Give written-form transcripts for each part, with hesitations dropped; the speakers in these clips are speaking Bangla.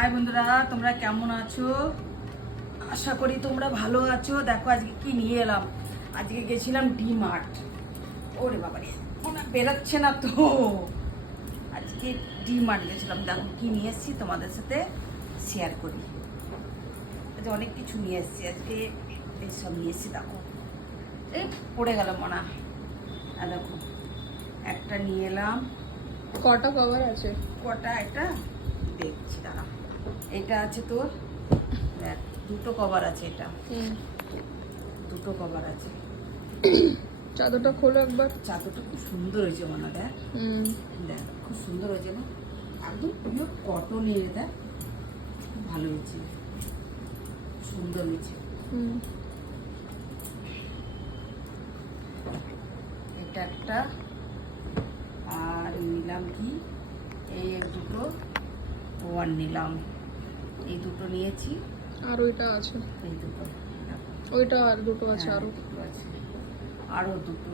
হাই বন্ধুরা, তোমরা কেমন আছো? আশা করি তোমরা ভালো আছো। দেখো আজকে কি নিয়ে এলাম। আজকে গেছিলাম ডি-মার্ট। ওরে বাবা রে, মনে বেরোচ্ছে না তো। আজকে ডি-মার্ট গেছিলাম, দেখো কি নিয়ে এসেছি তোমাদের সাথে শেয়ার করি। আজ অনেক কিছু নিয়ে এসেছি, আজকে এইসব নিয়ে এসেছি। দেখো এই পড়ে গেল মনে হয়। আর দেখো একটা নিয়ে এলাম। কটা কভার আছে? কটা এটা দেখছি, দাঁড়া। এটা আছে তোর, দেখ দুটো কভার আছে। এটা দুটো কভার আছে। চাদরটা খোলো একবার। চাদরটা খুব সুন্দর হয়েছে মনে হয়। দেখ দেখ খুব সুন্দর হয়েছে না? একদম প্রিয় কটনের। দেখ খুব ভালো হয়েছে, সুন্দর হয়েছে। এটা একটা। আর নিলাম কি, এই দুটো ওয়ান নিলাম। এই দুটো নিয়েছি। আর ওইটা আছে, এই দুটো, ওইটা আর দুটো আছে। হ্যাঁ, আরো দুটো আছে। আরো দুটো।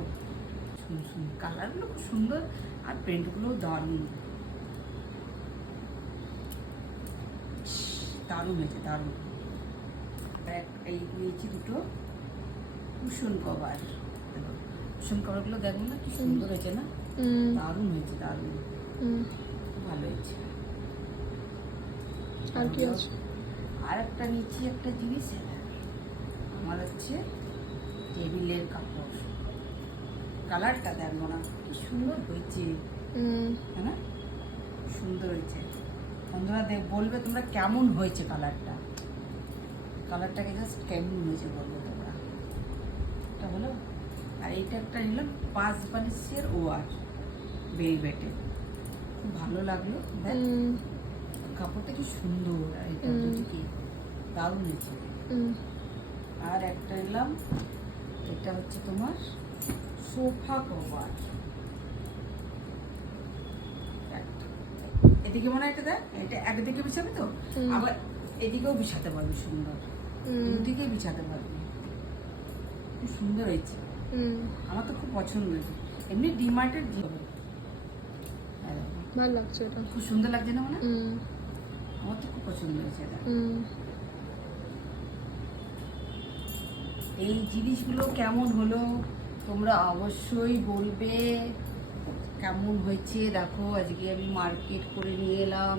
কালারগুলো খুব সুন্দর আর প্রিন্টগুলো দারুণ দারুণ হয়েছে, দারুণ। এই নিয়েছি দুটো কুশন কভার। কুশন কভারগুলো দেখো না কি সুন্দর হয়েছে না? দারুণ হয়েছে, দারুণ, খুব ভালো হয়েছে। আর কি আছে? আর একটা নিচ্ছি একটা জিনিস, আমার হচ্ছে টেবিলের কাপড়। কালারটা দেখো না কি সুন্দর হয়েছে, তাই না? সুন্দর হয়েছে। বন্ধুরা বলবে তোমরা কেমন হয়েছে কালারটা। কালারটাকে জাস্ট কেমন হয়েছে বলবে তোমরা, এটা হলো। আর এইটা একটা নিলাম 5 বালিশের ওয়ার ভেলভেটে, খুব ভালো লাগলো। দেখ কাপড়টা কি সুন্দর, আর এটা দুদিকে দারুণ হয়েছে। আর একটা নিলাম, এটা হচ্ছে তোমার সোফা কভার। এদিকে মনে হয় এটা, দেখ এটা একদিকে বিছাবে তো, আবার এদিকেও বিছাতে পারবে সুন্দর, দুদিকে বিছাতে পারবে। খুব সুন্দর হয়েছে, আমার তো খুব পছন্দ হয়েছে। এমনি ডি-মার্টের ভালো লাগছে এটা, খুব সুন্দর লাগছে না? মানে আমার তো খুব পছন্দ হয়েছে এটা। এই জিনিসগুলো কেমন হলো তোমরা অবশ্যই বলবে কেমন হয়েছে। দেখো আজকে আমি মার্কেট করে নিয়ে এলাম।